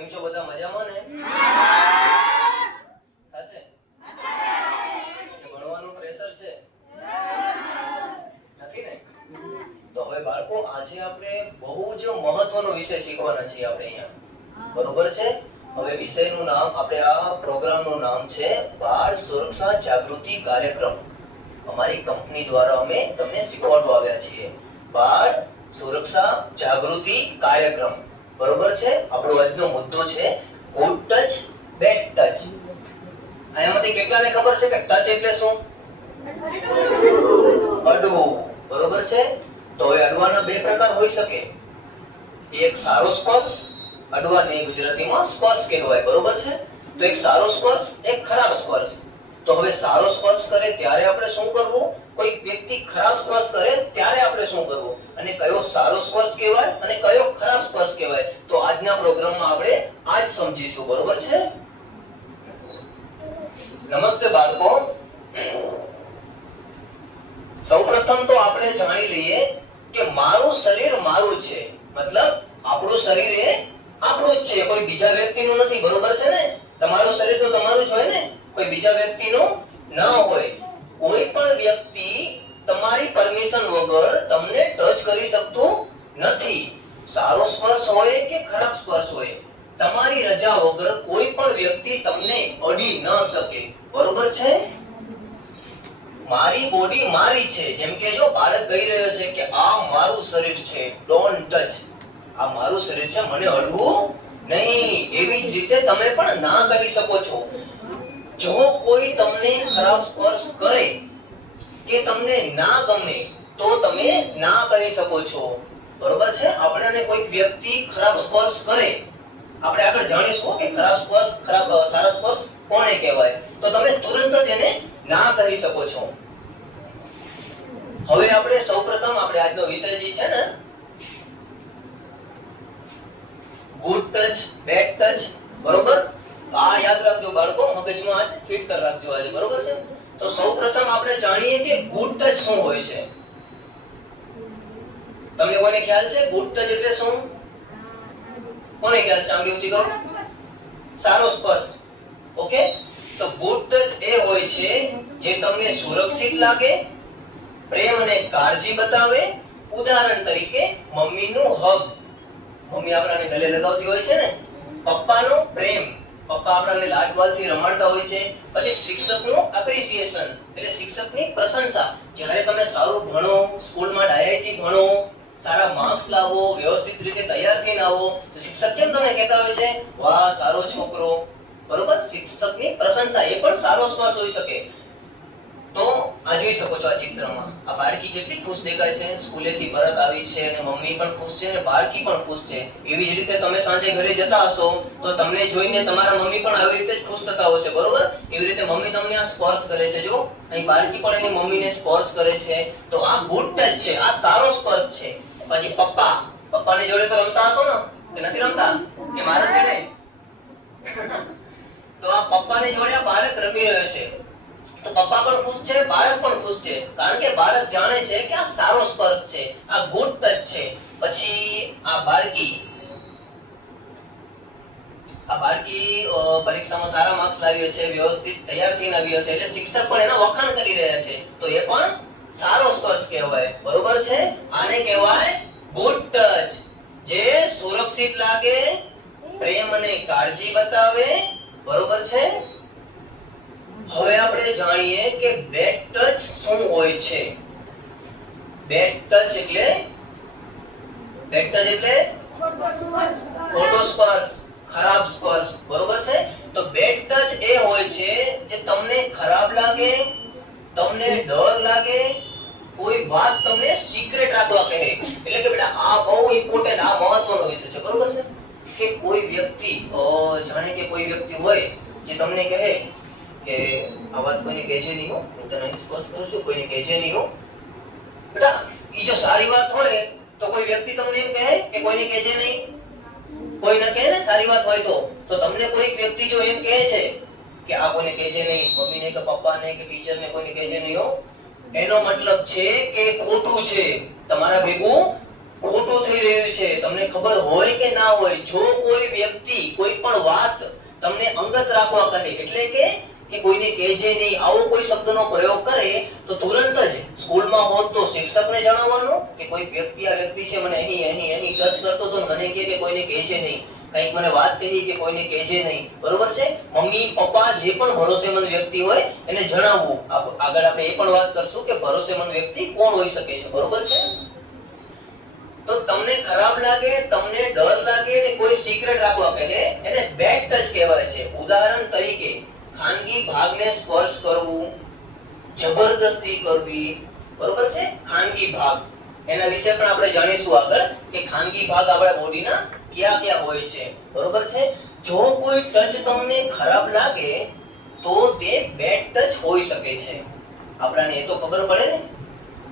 કેમ છો બધા મજામાં ને? સાચે? ભણવાનું પ્રેશર છે? નથી ને? તો હવે બાળકો આજે આપણે બહુ જ મહત્વનો વિષય શીખવાના છીએ આપણે અહીંયા. બરોબર છે? હવે વિષયનું નામ આપણે આ પ્રોગ્રામનું નામ છે બાળ સુરક્ષા જાગૃતિ કાર્યક્રમ. અમારી કંપની દ્વારા અમે તમને શીખવાડવા આવ્યા છીએ. બાળ સુરક્ષા જાગૃતિ કાર્યક્રમ. બરોબર છે? આપણો આજનો મુદ્દો છે ગુડ ટચ બેડ ટચ. આયામાંથી કેટલાને ખબર છે કે ટચ એટલે શું? અડવું. બરોબર છે? તો હવે અડવાના બે પ્રકાર હોઈ શકે. એક સારો સ્પર્શ, અડવાને ગુજરાતીમાં સ્પર્શ કહેવાય. બરોબર છે? તો એક સારો સ્પર્શ, એક ખરાબ સ્પર્શ. તો હવે સારો સ્પર્શ કરે ત્યારે આપણે શું કરવું? કોઈ વ્યક્તિ ખરાબ સ્પર્શ કરે ત્યારે આપણે શું કરવું? અને કયો સારો સ્પર્શ કહેવાય અને કયો ખરાબ સ્પર્શ કહેવાય? તો આજના પ્રોગ્રામમાં આપણે આજ સમજીશું. બરોબર છે? નમસ્તે બાળકો. સૌપ્રથમ તો આપણે જાણી લઈએ કે મારું શરીર મારું છે. મતલબ આપણું શરીર એ આપણું જ છે, કોઈ બીજા વ્યક્તિનું નથી. બરોબર છે ને? તમારું શરીર તો તમારું જ હોય ને, કોઈ બીજા વ્યક્તિનું ન હોય. કોઈ પણ વ્યક્તિ તમારી પરમિશન વગર તમને ટચ કરી શકતું નથી. સારો સ્પર્શ હોય કે ખરાબ સ્પર્શ હોય, તમારી રજા વગર કોઈ પણ વ્યક્તિ તમને અડી ન શકે. બરોબર છે? મારી બોડી મારી છે. જેમ કે જો બાળક કહી રહ્યો છે કે આ મારું શરીર છે, ડોન્ટ ટચ. આ મારું શરીર છે, મને અડવું નહીં. એવી જ રીતે તમે પણ ના કહી શકો છો. જો કોઈ તમને ખરાબ સ્પર્શ કરે કે તમને ના ગમે તો તમે ના કહી શકો છો. બરોબર છે? આપણને કોઈ વ્યક્તિ ખરાબ સ્પર્શ કરે, આપણે આગળ જાણીશું કે ખરાબ સ્પર્શ, સારા સ્પર્શ કોને કહેવાય. તો તમે તુરંત જ એને ના કહી શકો છો. હવે આપણે સૌપ્રથમ આપણે આજનો વિષય જે છે ને ગુડ ટચ બેડ ટચ. બરોબર? આ યાદ રાખજો બાળકો, મગજમાં આજ ફિટ કરી રાખજો આજે. બરોબર છે? તો સૌપ્રથમ આપણે જાણીએ કે ગુડ ટચ શું હોય છે. તમને કોઈને ખ્યાલ છે ગુડ ટચ એટલે શું? કોને ખ્યાલ છે? આંગળી ઊંચી કરો. સારો સ્પર્શ. ઓકે? તો ગુડ ટચ એ હોય છે જે તમને સુરક્ષિત લાગે, પ્રેમ અને કાળજી બતાવે. ઉદાહરણ તરીકે મમ્મીનું હગ. મમ્મી આપણાને ગલે લગાવતી હોય છે ને. પપ્પાનો પ્રેમ, પપ્પા આપણાને લાડવાલથી રમાડતા હોય છે. પછી શિક્ષકનું એપ્રિસિએશન એટલે શિક્ષકની પ્રશંસા. જ્યારે તમે સારું ભણો, સ્કૂલમાં ડાયરેક્ટલી ભણો, સારા માર્ક્સ લાવો, વ્યવસ્થિત રીતે તૈયાર થઈને આવો, તો શિક્ષક કેમ તમને કહેતા હોય છે વાહ સારો છોકરો. બરોબર? શિક્ષકની પ્રશંસા એ પણ સારો સ્પર્શ હોઈ શકે. તો આ જોઈ શકો છો આ ચિત્રમાં આ બાળકી કેટલી ખુશ દેખાય છે. સ્કૂલેથી પરત આવી છે અને મમ્મી પણ ખુશ છે અને બાળકી પણ ખુશ છે. એવી જ રીતે તમે સાંજે ઘરે જતા હશો તો તમને જોઈને તમારા મમ્મી પણ આવી રીતે જ ખુશ થતા હશે. બરોબર? એવી રીતે મમ્મી તમને આ સ્પર્શ કરે છે. જો અહીં બાળકી પણ એની મમ્મીને સ્પર્શ કરે છે. તો આ ગુડ ટચ છે, આ સારો સ્પર્શ છે. પછી પપ્પાની જોડે તો રમતા હશો ને કે નથી રમતા? કે મારા જોડે તો આ પપ્પાની જોડે આ બાળક રમી રહ્યો છે. તો પપ્પા પણ ખુશ છે, બાળક પણ ખુશ છે. કારણ કે બાળક જાણે છે કે આ સારો સ્પર્શ છે, આ ગુડ ટચ છે. પછી આ બાળકી પરીક્ષામાં સારા માર્ક્સ લાવ્યો છે, વ્યવસ્થિત તૈયાર થઈને આવી હશે, એટલે શિક્ષક પણ એના વખાણ કરી રહ્યા છે. તો એ પણ સારો સ્પર્શ કહેવાય. બરોબર છે? આને કહેવાય ગુડ ટચ, જે સુરક્ષિત લાગે, પ્રેમ અને કાળજી બતાવે. બરોબર છે? હવે આપણે જાણીએ કે બેડ ટચ શું હોય છે. બેડ ટચ એટલે ખોટો સ્પર્શ, ખરાબ સ્પર્શ. બરોબર છે? તો બેડ ટચ એ હોય છે જે તમને ખરાબ લાગે, તમને ડર લાગે, કોઈ વાત તમને સિક્રેટ રાખવા કહે. એટલે કે બેટા આ બહુ ઇમ્પોર્ટન્ટ, આ મહત્વનો વિષય છે. બરોબર છે? કે કોઈ વ્યક્તિ જાણે કે કોઈ વ્યક્તિ હોય જે તમને કહે કે આ વાત કોઈને કહેજે નહીં હો, હું તને સ્પર્શ કરું છું, કોઈને કહેજે નહીં હો. બેટા ઈ જો સારી વાત હોય તો કોઈ વ્યક્તિ તમને એમ કહે કે કોઈને કહેજે નહીં, કોઈ ન કહે ને સારી વાત હોય તો તમને કોઈ વ્યક્તિ જો એમ કહે છે કે આ કોઈને કહેજે નહીં, મમ્મીને કે પપ્પાને કે ટીચરને કોઈને કહેજે નહીં હો, એનો મતલબ છે કે ખોટું છે, તમારા ભેગું ખોટું થઈ રહ્યું છે તમને ખબર હોય કે ના હોય, જો કોઈ વ્યક્તિ કોઈ પણ વાત તમને અંગત રાખવા કહે એટલે કે કોઈને કહેજે નહીં આવો કોઈ શબ્દનો પ્રયોગ કરે તો તુરંત જ સ્કૂલમાં હોત તો શિક્ષકને જણાવવાનું કે કોઈ વ્યક્તિ આ વ્યક્તિ છે મને અહીં ટચ કરતો તો મને કહે કે કોઈને કહેજે નહીં, કંઈક મને વાત કહી કે કોઈને કહેજે નહીં, બરોબર છે? મમ્મી પપ્પા જે પણ ભરોસેમંદ વ્યક્તિ હોય એને જણાવવું. આગળ આપણે એ પણ વાત કરશું કે ભરોસેમંદ વ્યક્તિ કોણ હોઈ શકે છે, બરોબર છે? તો તમને ખરાબ લાગે, તમને ડર લાગે ને કોઈ સિક્રેટ રાખવા કહે એને બેડ ટચ કહેવાય છે. ઉદાહરણ તરીકે ખાનગી ભાગને સ્પર્શ કરવું, જબરદસ્તી કરવી, બરોબર છે? ખાનગી ભાગ એના વિશે પણ આપણે જાણીશું આગળ કે ખાનગી ભાગ આપણા બોડીના ક્યાં ક્યાં હોય છે, બરોબર છે? જો કોઈ ટચ તમને ખરાબ લાગે તો તે બેડ ટચ હોઈ શકે છે. આપણને એ તો ખબર પડે ને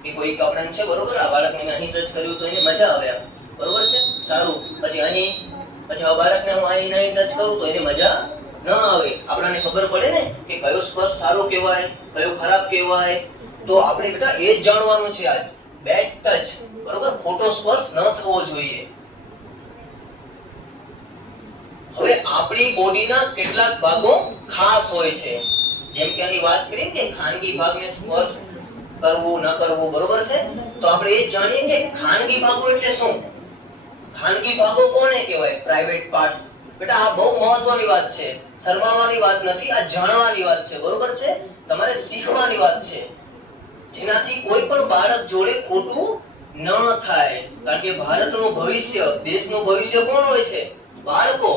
કે કોઈ આપણને છે, બરોબર, આ બાળકને અહીં ટચ કર્યું તો એને મજા આવે, બરોબર છે? સારું. પછી આ બાળકને હું અહીં ટચ કરું તો એને મજા ન આવે. આપણને ખબર પડે ને કે કયો સ્પર્શ સારો કહેવાય, કયો ખરાબ કહેવાય. તો આપણે બેટા એ જ જાણવાનું છે આજ. બેડ ટચ, બરોબર, ખોટો સ્પર્શ ન થવો જોઈએ. હવે આપણી બોડીના કેટલાક ભાગો ખાસ હોય છે, જેમ કે અહીં વાત કરી કે ખાનગી ભાગને સ્પર્શ કરવું ન કરવું, બરોબર છે? તો આપણે એ જાણીએ કે ખાનગી ભાગો એટલે શું? ખાનગી ભાગો કોને કહેવાય? Private parts. બેટા આ બહુ મહત્વની વાત છે, શરમાવાની વાત નથી, આ જાણવાની વાત છે, બરોબર છે? તમારે શીખવાની વાત છે, જેનાથી કોઈ પણ બાળક જોડે ખોટું ન થાય. કારણ કે ભારતનું ભવિષ્ય, દેશનું ભવિષ્ય કોણ હોય છે? બાળકો.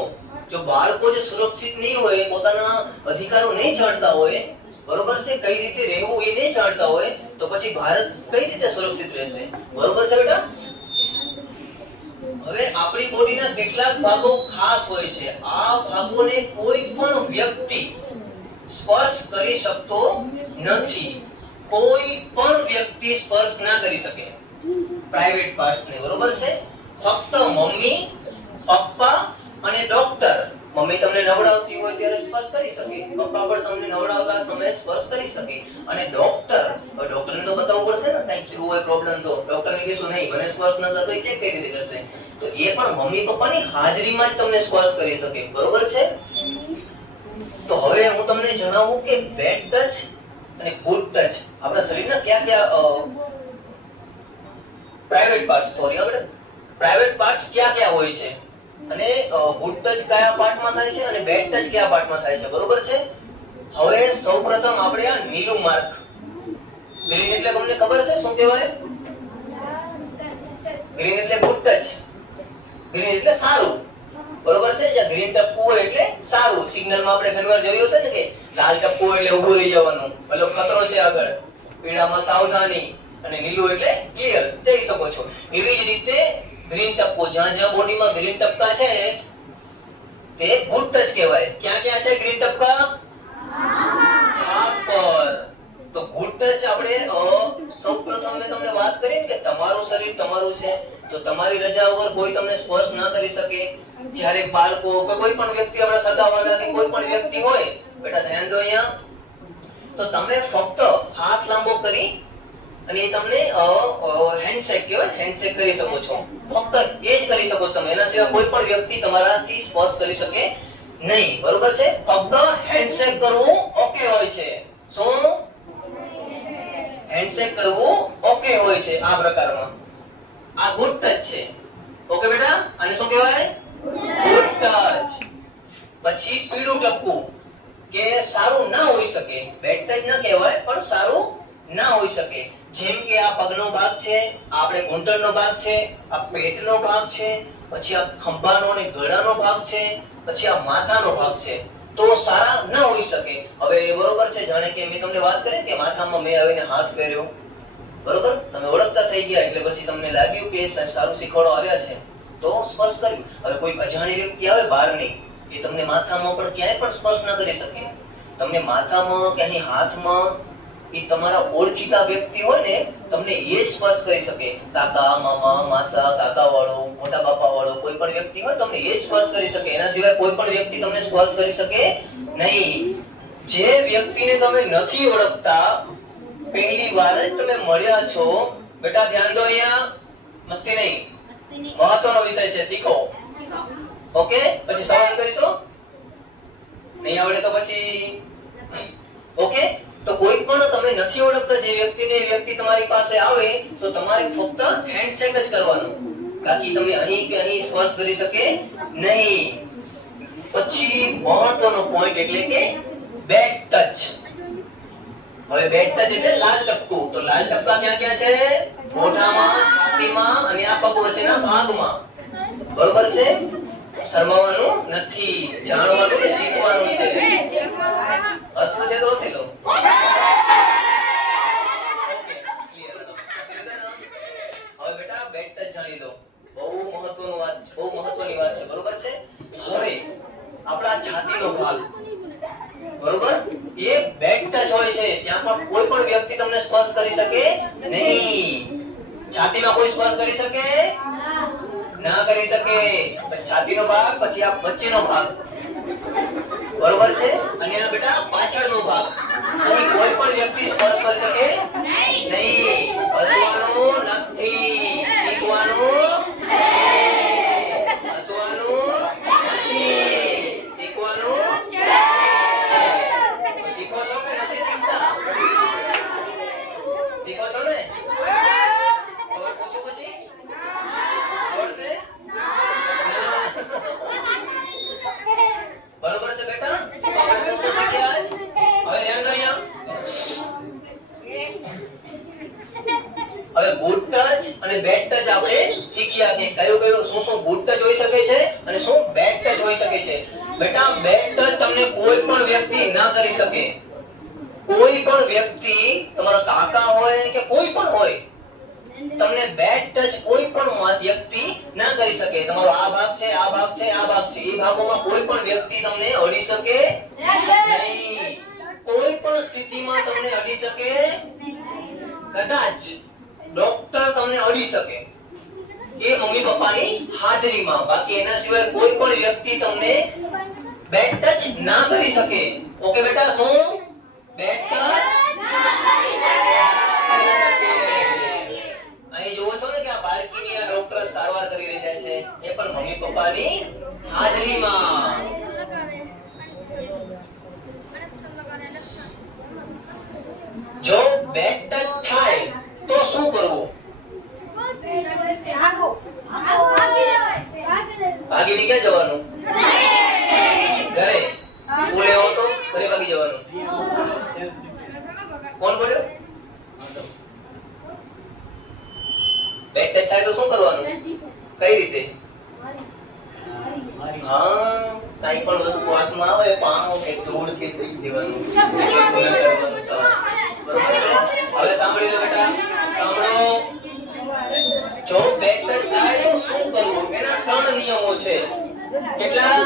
જો બાળકો જે સુરક્ષિત નહીં હોય, પોતાના અધિકારો નહીં જાણતા હોય, બરોબર છે, કઈ રીતે રહેવું એ નહીં જાણતા હોય, તો પછી ભારત કઈ રીતે સુરક્ષિત રહેશે? બરોબર છે બેટા? હવે આપણી બોડીના કેટલાક ભાગો ખાસ હોય છે. આ ભાગોને કોઈ પણ વ્યક્તિ સ્પર્શ કરી શકતો નથી. કોઈ પણ વ્યક્તિ સ્પર્શ ના કરી શકે પ્રાઇવેટ પાર્ટ્સ ને, બરોબર છે? ફક્ત મમ્મી, પપ્પા અને ડોક્ટર. મમ્મી તમને નવડાવતી હોય ત્યારે સ્પર્શ કરી શકે, પપ્પા પણ તમને નવડાવતા સમયે સ્પર્શ કરી શકે, અને ડોક્ટરને તો બતાવવું પડશે ને કંઈક થયું હોય પ્રોબ્લેમ, તો ડોક્ટરને કહીશું નહીં મને સ્પર્શ ન કરતો એ ચેક કઈ રીતે કરશે? તો એ પણ મમ્મી પપ્પાની હાજરીમાં જ તમને સ્પર્શ કરી શકે, બરોબર છે? તો હવે હું તમને જણાવું કે બેડ ટચ અને ગુડ ટચ આપણા શરીરના ક્યાં ક્યાં પ્રાઇવેટ પાર્ટ્સ ક્યાં ક્યાં હોય છે, અને ગુડ ટચ કયા પાર્ટમાં થાય છે અને બેડ ટચ કયા પાર્ટમાં થાય છે, બરોબર છે? હવે સૌપ્રથમ આપણે આ નીલું માર્ક, ગ્રીન એટલે તમને ખબર છે શું કહેવાય? ગ્રીન એટલે ગુડ ટચ, ગ્રીન એટલે સારું, બરોબર છે? જ્યાં ગ્રીન ટપકું હોય એટલે સારું. સિગ્નલમાં આપણે ઘણીવાર જોયું હશે ને કે લાલ ટપકું એટલે ઊભું રહી જવાનું, મતલબ ખતરો છે આગળ, પીળામાં સાવધાની, અને નીલું એટલે ક્લિયર, જઈ શકો છો. એવી જ રીતે ગ્રીન ટપકો, જ્યાં જ્યાં બોડીમાં ગ્રીન ટપકા છે તે ગુડ ટચ કહેવાય. ક્યાં ક્યાં છે ગ્રીન ટપકા? હાથ પર. તો ગુડ ટચ આપણે સૌપ્રથમ મેં તમને વાત કરી કે તમારું શરીર તમારું છે, તો તમારી રજા વગર કોઈ તમને સ્પર્શ ન કરી શકે. જ્યારે બાળકો કે કોઈ પણ વ્યક્તિ, આપણા સગાવાળા કે કોઈ પણ વ્યક્તિ હોય, બેટા ધ્યાન દો અહીંયા, તો તમે ફક્ત હાથ લાંબો કરી અને એ તમને હેન્ડશેક કહેવાય, હેન્ડશેક કરી શકો છો. ફક્ત એ જ કરી શકો તમે, એના સિવાય કોઈ પણ વ્યક્તિ તમારાથી સ્પર્શ કરી શકે નહીં, બરોબર છે? ફક્ત હેન્ડશેક કરવું ઓકે હોય છે. શું? હેન્ડશેક કરવું ઓકે હોય છે આ પ્રકારમાં. આ ગુડ ટચ છે. ઓકે બેટા? આને શું કહેવાય? Good touch. પછી પીળું ટપકું કે સારું ના હોઈ શકે, બેડ ટચ ન કહેવાય પણ સારું ના હોઈ શકે. જેમ કે આ પગનો ભાગ છે, આ આપણે ઘૂંટણનો ભાગ છે, આ પેટનો ભાગ છે, પછી આ ખંભાનો અને ગળાનો ભાગ છે, પછી આ માથાનો ભાગ છે, તો સારા ના હોઈ શકે. હવે બરોબર છે, જાણે કે મેં તમને વાત કરી કે માથામાં મેં આવીને હાથ ફેર્યો, બરોબર, તમે ઓળખતા થઈ ગયા એટલે પછી તમને લાગ્યું કે સારું શીખવાડો આવ્યા છે તો સ્પર્શ કર્યું. હવે કોઈ અજાણી વ્યક્તિ આવે બહારની, એ તમને માથામાં પણ ક્યાંય પણ સ્પર્શ ન કરી શકે. તમને માથામાં કે અહીં હાથમાં, એ તમારા ઓળખીતા વ્યક્તિ હોય ને તમને એ જ સ્પર્શ કરી શકે. કાકા, મામા, માસા, કાકા વાળો, મોટા બાપા વાળો કોઈ પણ વ્યક્તિ હોય તમને એ જ સ્પર્શ કરી શકે. એના સિવાય કોઈ પણ વ્યક્તિ તમને સ્પર્શ કરી શકે નહીં. જે વ્યક્તિને તમે નથી ઓળખતા, પહેલી વાર જ તમે મળ્યા છો, બેટા ધ્યાન દો અહીંયા, મસ્તી નહીં, મહત્વનો વિષય છે, શીખો. ઓકે, પછી સવાલ કરીશું. નહીં આવડે તો પછી ઓકે. તો કોઈ પણ તમે નથી ઓળખતા જે વ્યક્તિને, એ વ્યક્તિ તમારી પાસે આવે તો તમારે ફક્ત હેન્ડશેક જ કરવાનું, બાકી તમને અહીં કે અહીં સ્પર્શ કરી શકે નહીં. પછી મહત્વનો પોઈન્ટ એટલે કે બેડ ટચ. હવે બેડ ટચ એટલે લાલ ટપકું. તો લાલ ટપકા ક્યાં ક્યાં છે? મોઢામાં, છાતીમાં અને આ પગ વચ્ચેના ભાગમાં. બરોબર છે? શરમાવાનું નથી, જાણવાનું ને શીખવાનું છે. હસવું છે તો હસી લો. Okay, clear. હવે બેટા બેડ ટચ જાણી લો. બહુ મહત્વની વાત છે, બહુ મહત્વની વાત છે. બરોબર છે? હવે આપણા છાતીનો ભાગ, બરોબર, એ બેડ ટચ હોય છે. ત્યાં પણ કોઈ પણ વ્યક્તિ તમને સ્પર્શ કરી શકે નહીં. છાતીમાં કોઈ સ્પર્શ કરી શકે ના કરી શકે. પછી છાતીનો ભાગ, પછી આ વચ્ચેનો ભાગ, બરોબર છે, અને આ બેટા પાછળનો ભાગ. અહીં કોઈ પણ વ્યક્તિ સ્પર્શ કરી શકે નહીં. હસવાનું નથી, શીખવાનું છે. હસવાનું નથી, શીખવાનું છે. શીખો છો કે નથી શીખતા? શીખો છો ને? સવાલ પૂછું પછી આવડશે? બરોબર છે બેટા? આપણે શું શું શીખ્યા? હવે ધ્યાન દો અહીંયા. હવે ગુડ ટચ અને બેડ ટચ આપણે શીખ્યા કે કયું કયું શું શું ગુડ ટચ હોઈ શકે છે અને શું બેડ ટચ હોઈ શકે છે. બેટા બેડ ટચ તમને કોઈ પણ વ્યક્તિ ના કરી શકે. કોઈ પણ વ્યક્તિ, તમારા કાકા હોય કે કોઈ પણ હોય, તમને બેડ ટચ કોઈ પણ વ્યક્તિ ના કરી શકે. તમારો આ ભાગ છે, આ ભાગ છે, આ ભાગ છે, એ ભાગોમાં કોઈ પણ વ્યક્તિ તમને અડી શકે નહીં. કોઈ પણ સ્થિતિમાં તમને અડી શકે, કદાચ ડોક્ટર તમને અડી શકે એ મમ્મી પપ્પાની હાજરીમાં, બાકી એના સિવાય કોઈ પણ વ્યક્તિ તમને બેડ ટચ ના કરી શકે. ઓકે બેટા, શું બેડ ટચ ના કરી શકે? અહીં જોવો છો ને કે આ બાળકીની આ ડોક્ટર સારવાર કરી રહ્યા છે, એ પણ મમ્મી પપ્પાની હાજરીમાં. જો બેડ ટચ થાય તો શું કરવું? ભાગીને ક્યાં જવાનું? ઘરે. સ્કૂલે હો તો ઘરે ભાગી જવાનું. કોણ બોલ્યો? બેડ ટચ થાય તો શું કરવાનું? કઈ રીતે? હા, કઈ પણ વસ્તુ હાથમાં આવે, પાણો કે ધૂળ કે દઈ દેવાનું. બરોબર છે? હવે સાંભળી લો બેટા, સાંભળો. જો બેડ ટચ થાય તો શું કરવું? એના 3 નિયમો છે. કેટલા?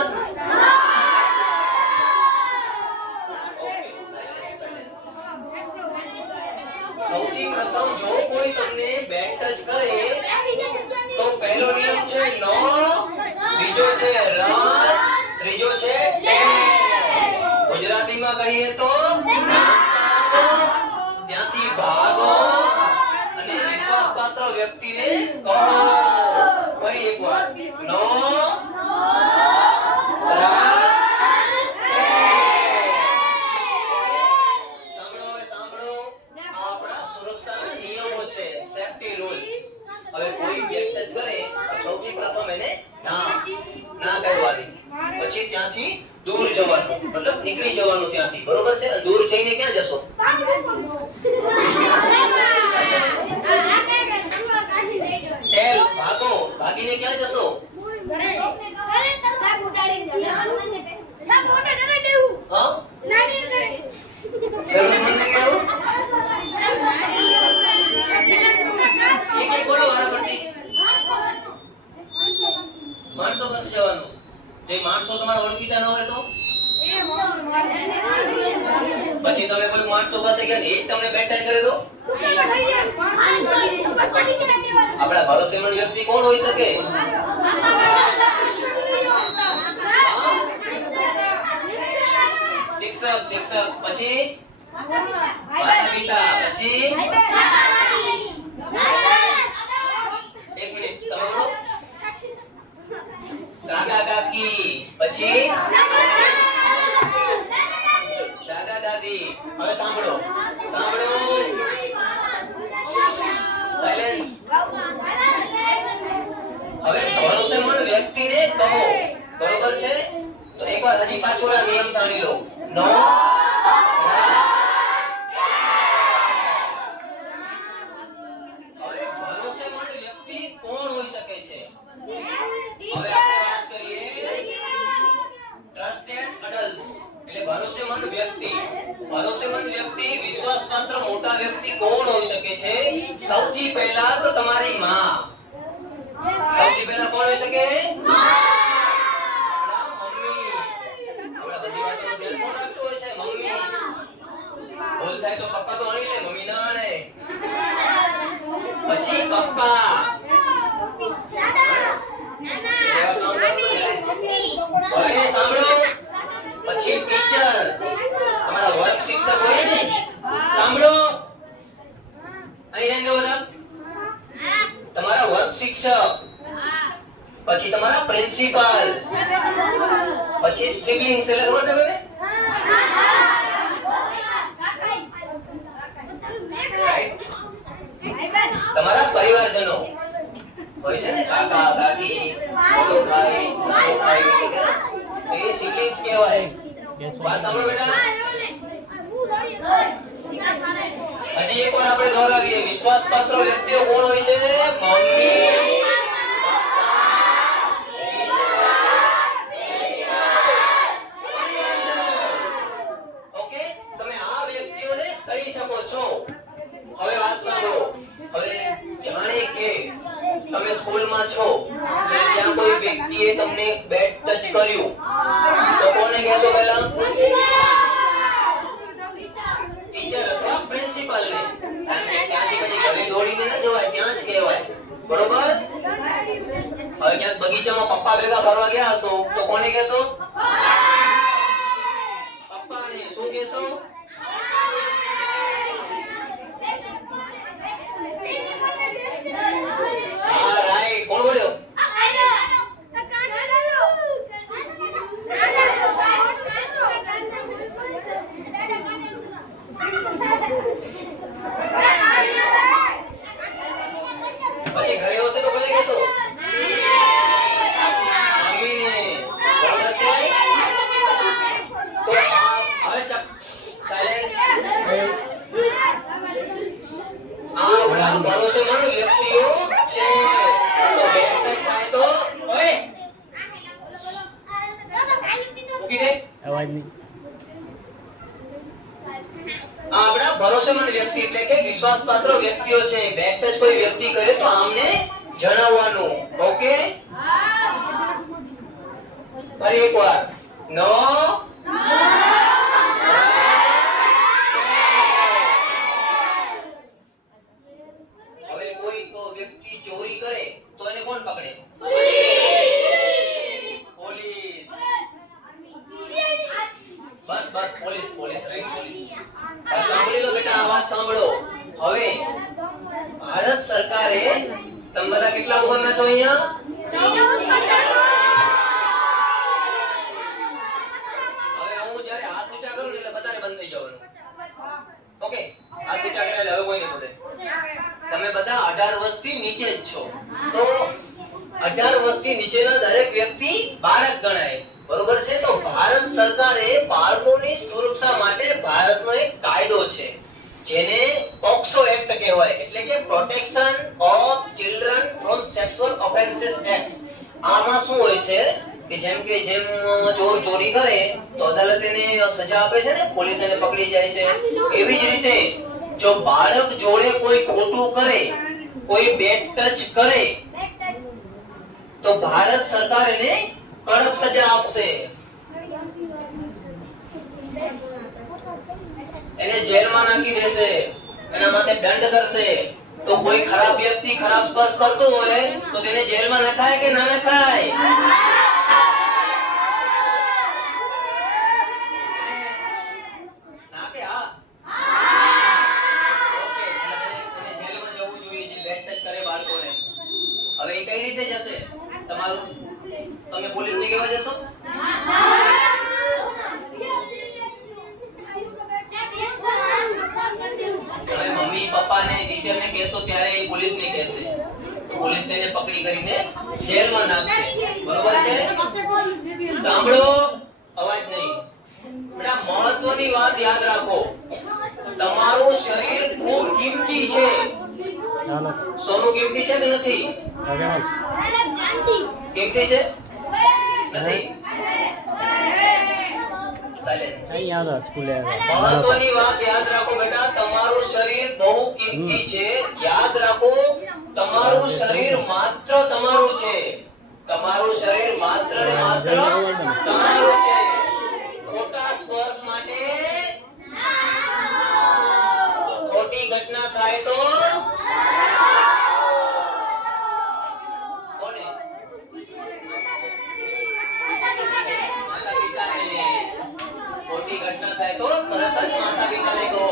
સૌથી પ્રથમ જો કોઈ તમને બેડ ટચ કરે તો પહેલો નિયમ છે નો, બીજો છે રન, ત્રીજો છે ટેન. ગુજરાતીમાં કહીએ તો ત્યાંથી ભાગો અને વિશ્વાસપાત્ર વ્યક્તિને કહો. ફરી એકવાર, નો, સેફ્ટી રૂલ્સ. હવે કોઈ બેડ ટચ કરે તો સૌથી પ્રથમ એને ના કહેવાની, પછી ત્યાંથી દૂર જવાનું, મતલબ નીકળી જવાનું ત્યાંથી. બરોબર છે? દૂર જઈને ક્યાં જશો? ટેલ, ભાગો. ભાગીને ક્યાં જશો? હા, જરૂરમંદને કેવું? એક બોલો વારા પરથી. માણસો પાસે જવાનું. જે માણસો તમારા ઓળખીતા ન હોય તો પછી તમે કોઈ માણસો પાસે ગયા ને એ તમને બેડ ટચ કરે તો આપણા ભરોસેમંદ વ્યક્તિ કોણ હોઈ શકે? શિક્ષક, પછી માતા પિતા, પછી એક મિનિટ તમે બોલો. કાકી, પછી દાદા દાદી. હવે સાંભળો સાંભળો, સાયલેન્સ. હવે ભરોસેમંદ વ્યક્તિને કહો, બરોબર છે? તો એકવાર હજી પાછો આ નિયમ જાણી લો. નો હવે ભરોસેમંદ વ્યક્તિ કોણ હોઈ શકે છે? હવે આપણે વાત કરીએ ટ્રસ્ટેડ એડલ્ટ્સ, એટલે ભરોસેમંદ વ્યક્તિ. ભરોસેમંદ વ્યક્તિ, વિશ્વાસપાત્ર મોટા વ્યક્તિ કોણ હોઈ શકે છે? સૌથી પહેલા તો તમારી માં. સૌથી પહેલા કોણ હોઈ શકે? મમ્મી. આપણા બધી વાતોનું ધ્યાન કોણ રાખતું હોય છે? મમ્મી. ભૂલ થાય તો પપ્પા તો અણી લે, મમ્મી ના અણે. પછી પપ્પા. હવે સાંભળો, પછી ટીચર, તમારા વર્ગ શિક્ષક હોય ને, સાંભળો અહીં રહેજો બધા. તમારા વર્ગ શિક્ષક, પછી તમારા પ્રિન્સિપાલ, પછી સિબલિંગ્સ, એટલે ખબર છે તમને? રાઈટ. તમારા પરિવારજનો હોય છે ને, કાકા કાકી, મોટો ભાઈ, નાનો ભાઈ વગેરે, એ સિબલિંગ્સ કહેવાય. વાત સાંભળો બેટા. હજી એકવાર આપણે દોહરાવીએ, વિશ્વાસપાત્ર વ્યક્તિઓ કોણ હોય છે? મમ્મી, ઓકે, તમે આ વ્યક્તિઓને કહી શકો છો. હવે વાત સાંભળો. હવે જાણે કે તમે સ્કૂલમાં છો અને ત્યાં કોઈ વ્યક્તિએ તમને બેડ ટચ કર્યું, તો કોને કહેશો પહેલા? ટીચર અથવા પ્રિન્સિપાલને. કારણ કે ત્યાંથી પછી ઘરે દોડીને ન જવાય, ત્યાં જ કહેવાય, બરોબર? હવે ક્યાંક બગીચામાં પપ્પા ભેગા ફરવા ગયા હશો, તો કોને કહેશો? પપ્પાને. શું કહેશો? હા, રાઈટ. કોણ બોલ્યો? પછી ઘરે હશે તો કોને કહેશો? મમ્મીને. બરાબર છે? તો હવે સાયલેન્સ. આ બધા ભરોસેમંદ વ્યક્તિઓ છે. તો બેન કઈ થાય તો ઓય મૂકી દે. અવાજ નહીં. આપણા ભરોસેમંદ વ્યક્તિ એટલે કે વિશ્વાસપાત્ર વ્યક્તિઓ છે. બેક ટચ કોઈ વ્યક્તિ કરે તો આમને જણાવવાનું. ઓકે, ફરી એકવાર. નો હવે કોઈ તો વ્યક્તિ ચોરી કરે તો એને કોણ પકડે? પોલીસ. બસ બસ, પોલીસ પોલીસ, રાઈટ, પોલીસ. હવે સાંભળી લો બેટા, આ વાત સાંભળો. હવે ભારત સરકારે, તમે બધા કેટલા ઉંમરના છો અહીંયા? હવે હું જ્યારે હાથ ઊંચા કરું ને એટલે બધાને બંધ થઈ જવાનું. ઓકે, હાથ ઊંચા કર્યા એટલે હવે કોઈ નહીં બોલે. તમે બધા 18 વર્ષથી નીચે જ છો, તો 18 વર્ષથી નીચેના દરેક વ્યક્તિ બાળક ગણાય, બરોબર છે? તો ભારત સરકારે બાળકોની સુરક્ષા માટે ભારતનો એક કાયદો છે, જેને પોક્સો એક્ટ કહેવાય, એટલે કે protection of children from sexual offences act. આમાં શું હોય છે કે જેમ ચોર ચોરી કરે તો અદાલત એને સજા આપે છે ને, પોલીસ એને પકડી જાય છે. એવી જ રીતે જો બાળક જોડે કોઈ ખોટું કરે, કોઈ બેડ ટચ કરે, તો ભારત સરકાર એને કડક સજા આપશે. એને જેલમાં નાખી દેશે, એના માટે દંડ કરશે. તો કોઈ ખરાબ વ્યક્તિ ખરાબ સ્પર્શ કરતો હોય તો તેને જેલમાં નખાય કે ના નખાય? નાખે. હા, ઓકે, એટલે એને જેલમાં જવું જોઈએ જે બેડ ટચ કરે બાળકોને. હવે એ કઈ રીતે જશે? તમે પોલીસને કહેવા જશો? સાંભળો, અવાજ નહીં. બેટા મહત્વની વાત યાદ રાખો, તમારું શરીર ખૂબ કિંમતી છે. સોનું કિંમતી છે કે નથી? કિંમતી છે? નથી? સાયલેન્સ. મહત્વની વાત યાદ રાખો બેટા, તમારું શરીર બહુ કિંમતી છે. યાદ રાખો, તમારું શરીર માત્ર તમારું છે. તમારું શરીર માત્ર ને માત્ર તમારું છે. ખોટા સ્પર્શ માટે ખોટી ઘટના થાય તો કોને? માતા પિતાને. ખોટી ઘટના થાય તો તરત જ માતા પિતાને કહો.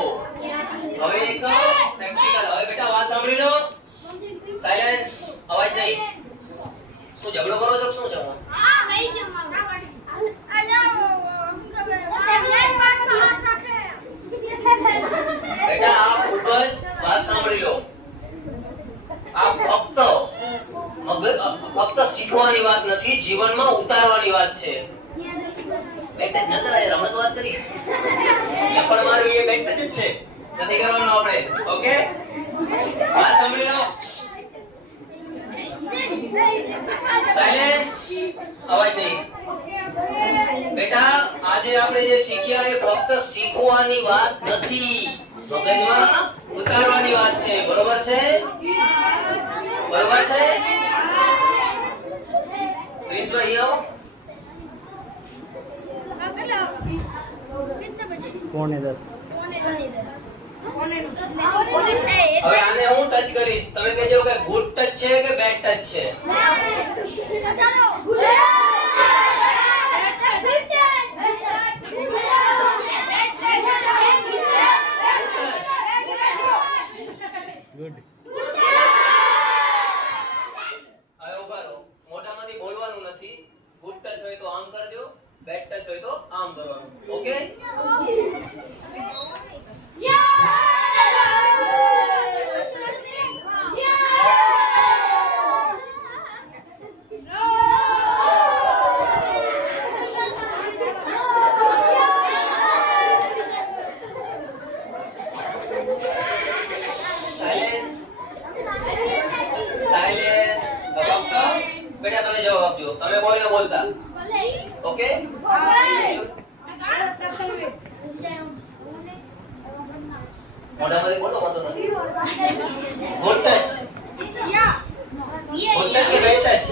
હવે એક પ્રેક્ટિકલ. હવે બેટા વાત સાંભળી લો. સાયલેન્સ. અવાજ નહીં. શું ઝઘડો કરો છો? શું જમો? બેટા આ ખૂબ જ વાત સાંભળી લો. આ ફક્ત શીખવાની વાત નથી, જીવનમાં ઉતારવાની વાત છે. બેટા નકળાય રમત વાત કરી. નકળ મારવી એ બેટ જ છે. નથી કરવાનું આપણે. ઓકે? વાત સાંભળી લો. સાયલેન્સ. અવાજ નહીં. બેટા આજે આપણે જે શીખ્યા એ ફક્ત શીખવાની વાત નથી, મગજમાં ઉતારવાની વાત છે. બરોબર છે? બરોબર છે? પ્રિન્સભાઈ આવો. 9:45. હવે આને હું ટચ કરીશ, તમે કહેજો કે ગુડ ટચ છે કે બેડ ટચ છે? ગુડ. હવે ઉભા રહો. મોઢામાંથી બોલવાનું નથી. ગુડ ટચ હોય તો આમ કરજો, બેડ ટચ હોય તો આમ કરવાનું. ઓકે? સાયલેન્સ. સાયલેન્સ. ફક્ત બેટા તમે જવાબ આપજો. તમે કોઈને બોલતા. ઓકે? મોઢામાંથી બોલો, વાંધો નથી. Good touch. ગુડ ટચ કે બેડ ટચ?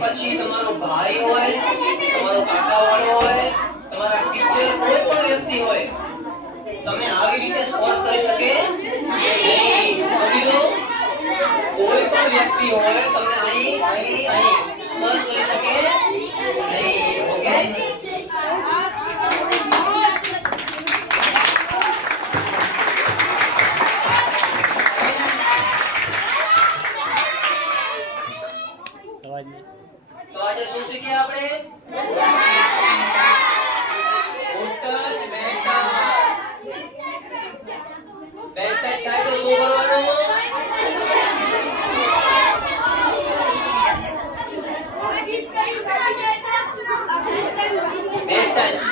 પછી તમારો ભાઈ હોય, તમારો કાકાવાળો હોય, તમારા ટીચર, કોઈ પણ વ્યક્તિ હોય, તમે આવી રીતે સ્પર્શ કરી શકે નહીં. સમજી લો, કોઈ પણ વ્યક્તિ હોય તમને અહીં સ્પર્શ કરી શકે નહીં. ઓકે? તો આજે શું શીખ્યા આપણે? Good touch, bed touch. Bed touch થાય તો શું કરવાનું? Bed touch.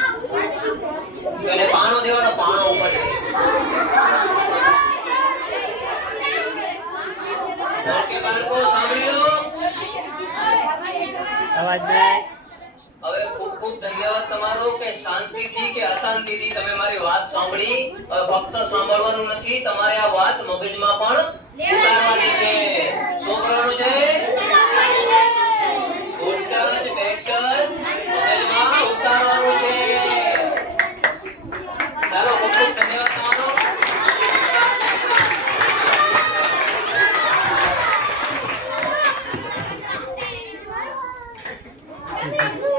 એટલે પાનો દેવાનો, પાનો ઉપર. ઓકે બાળકો, સાંભળી લો. અવાજ નહીં. હવે ખૂબ ખૂબ ધન્યવાદ તમારો કે શાંતિથી કે અશાંતિથી તમે મારી વાત સાંભળી. ફક્ત સાંભળવાનું નથી, તમારે આ વાત મગજમાં પણ ઉતારવાની છે. શું કરવાનું છે? ગુડ ટચ, બેડ ટચ મગજમાં ઉતારવાનું છે. ચાલો, ખૂબ ખૂબ ધન્યવાદ તમારો. Thank you.